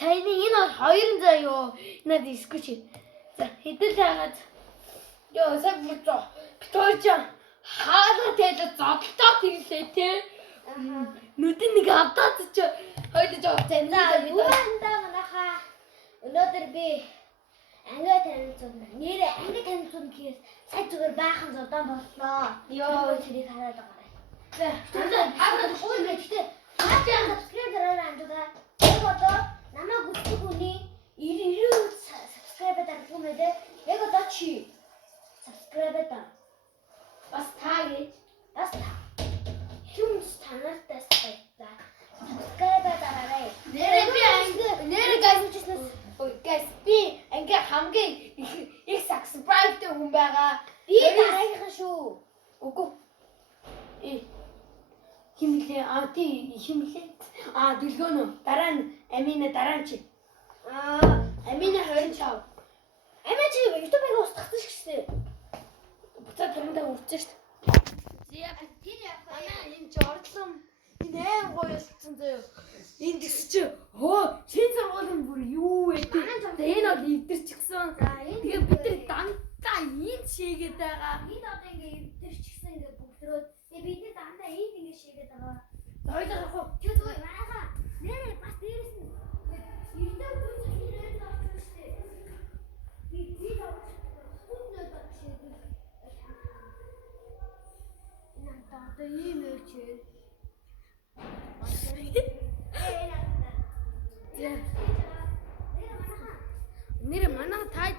Цайны энэ бол 2 заа ёо. Наад искүч. За хэдэл хаагаад. Ёо сag мөцөө. Битүүч хаалга тэлээ зодлоо тэглээ те. Нүдэн нэг авдаад ч хоёул жоо цайны. За юу андаа манайхаа. Өнөөдөр би анги танилцуулна. Нэрээ анги танилцуулна гэхээс сая зүгээр баахан зодон боллоо. Ёо тэрийг хараад байгаа. За хараад ууй мэдтэй. Хаач subscribe дараарай амжгаа. Яг одоо намайг үздэг хүний 90 subscribe дарах юм ээ. Яг одоо чи subscribe даа. Бас таагээ. Бас та. Хүмс танартай баярлалаа. Subscribe дараарай. Нэрээ гайсчснаас ой guys би ингээ хамгийн их subscribe-тэй хүн байгаа. Би дараагийнхан шүү. Үгүй. Химлээ тий химлээ. Дэлгөөнө дараа нь Амина дараа нь чи. Амина 25. Амин чи YouTube-ыг устгасан шүү дээ. Буцаад тэрнээ үрчээ шүү. Зя тэр яах вэ? Энэ жордлон энэ аим гоё болсон заяа. Энэ гис чи шин сургуулийн бүр юу вэ? Энэ бол ивдэрчихсэн. Тэгээ бид нар дандаа ийм шигээд байгаа. Энэ одоо ингээ ивдэрчихсэн ингээ бүгдрөө. Тэгээ бид нар дандаа энд ингээ шигээд байгаа. Хоёлаа хоо. Чү зүгээр манайхаа нэрээ бас дээрээс нь ирдээ үгүй нэрээ авчихсан шүү дээ. Би авчихсан шигээд. Энэ одоо ийм өчөө. Нэр манай таад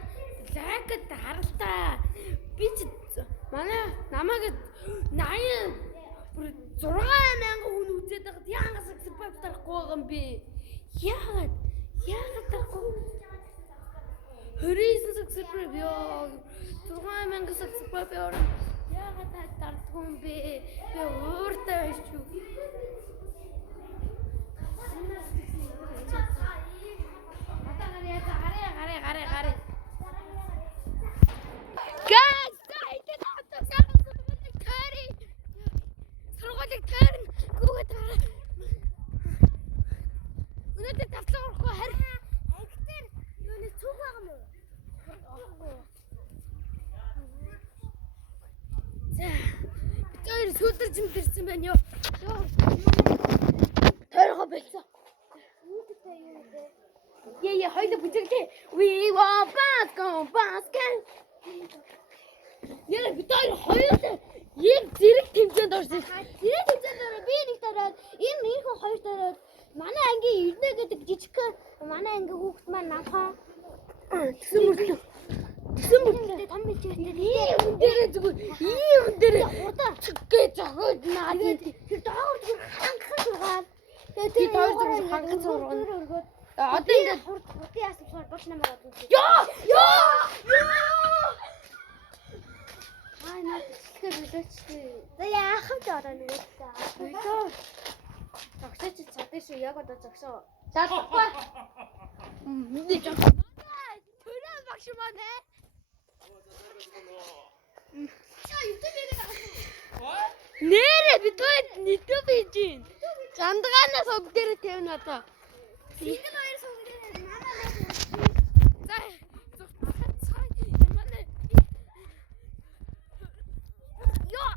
лайкд харалтаа. Би ч манай намайг 80 бүр 6000 хүн үзээд байгаад яангаас subscribe дарахгүй байгаа юм бэ? Яагаад дарахгүй? 29 subscribe ёо. 6000 subscribe ёо. Яагаад дардгүй юм бэ? Би ууртай шүү. Гараа. Guys, сургуулийг таарна. Гүгээд гараа. Өнөөдөр тавцлага орохгүй харин Актер юуны цуг байгаа мó? За. Бид хоёр сүлдэрч мэдэрсэн байна ёо. Тойргоо болцоо. Үүтэй юу вэ? Яа хоёул бүжиглээ. We want basket. Яа бид хоёр ийм зэрэг тэмцээнд орсон. Зэрэг тэмцээнд би нэг дараад энэ хүн хоёр дараад манай ангийн ирнэ гэдэг жижиг манай ангийн хүүхэд маань намхан Тэсэн мөрлөө. том билж ирсэн. Ийм дээрээ зүгээр ийм дээрээ Урдаа чиггээ зохиод наад. тэр доогор хангах сургаал. Би хоёр зүгээр хангах сургаал. Өргөөд Одоо ингээд хурдын яасан болж намайг бодсон. Ёо! Наад ихэр үлээчтэй. За яах вэ одоо нэгтэй. Өдөө. Зогсооч чадсан шүү. Яг одоо зогсоо. Чадахгүй. Мэдээж зогсоо. Төрөө багш маань ээ. Чаа YouTube-ийг авах. Нэрэ бид хоёр YouTube хийж гин. Жандагаанаас өг дээр тавина одоо. Энэ хоёр сүнгээр манай За. Ёо.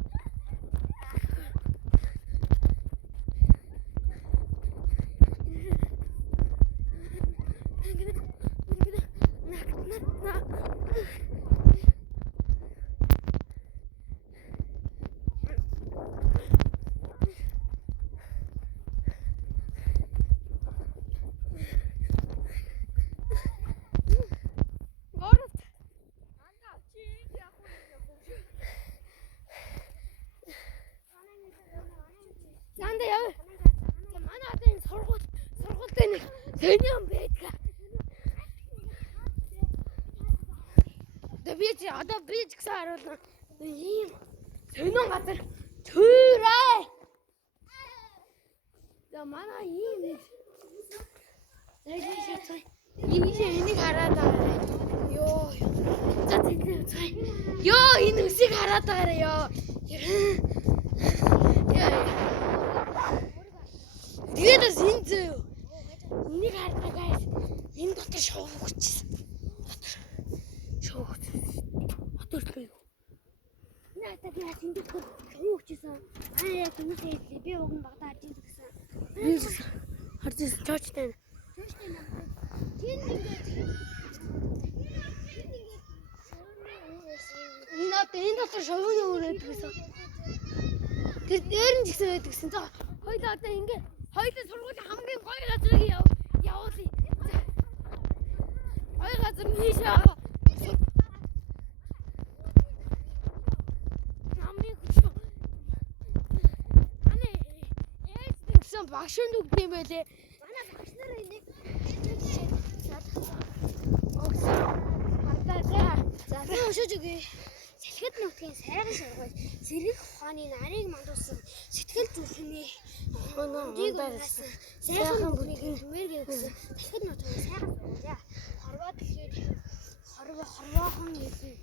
Занда яа. За манай одоо энэ сургуультай нэг сони юм байдаг. Одоо би ч гэсэн харуулна. Ийм сонион газар чөөрэй. За манай ийм нэг. Энийг хараад байгаа. Ёо. За тийм. Ёо энэ үсийг хараад байгаа ёо. Тэгээд бас энэ зөө. Энийг хардаг guys. Энэ дотор шоу өгчихсэн. Шоу өгчихсэн. Хөтөлбөр. Надад яа тэнд шоу өгчихсэн. Аа яа хүмүүс хэллээ. Би уг нь багтаа ажиж гэсэн. Харж чочтой. Чөштэй намайг. Тэнд ингээд Энэ дотор шоуны өрөөд гэсэн. Тэр дээр нь гэсэн байдаг гэсэн. За хоёул одоо ингэ хоёулын сургуулийн хамгийн гоё газрыг явуулъя. Гоё газар нь хийш аа. Намын хөшөө. Аны ээж гэсэн багш нүгд юм байлээ. манай багш нар энийг за би өшөөж өгье. Сэлгэд нутгийн сайхан сургууль зэрэг ухааны нарыг мандуулсан сэтгэл зүрхний Оноо сайхан бүхнийг хэмээр гэсэн сэлгэд нутгийн сайхан сургууль. Хорвоо дэлхийд хорвоохон хэлсэн.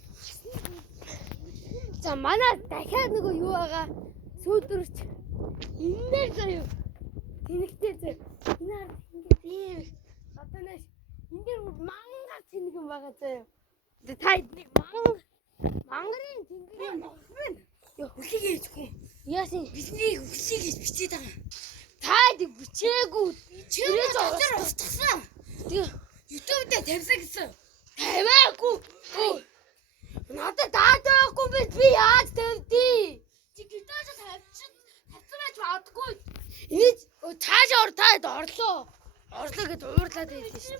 За манай дахиад нөгөө юу байгаа сүйдвэрч энэ заяа тэнэгтэй заяа энэ хараад ингэ тийм одоо нэш энэ дээр мангар тэнэгэн байгаа заяа та эднийг мангарын тэнэгэн мохрын ёо хүлийг ээжгүй яасан бидний хүлийг ээж бичээд байгаа та эдийг бичээгүй чирээс ороор устгасан тийм YouTube дээр тавьсан гэсэн тавиагүй надад даадаагүй би яаж тавьдii? Чи гитаж тавьсан байж магадгүй. Энэ цаашаа ор таад орлоо. Орлоо гэж уурлаад байдаг шээ.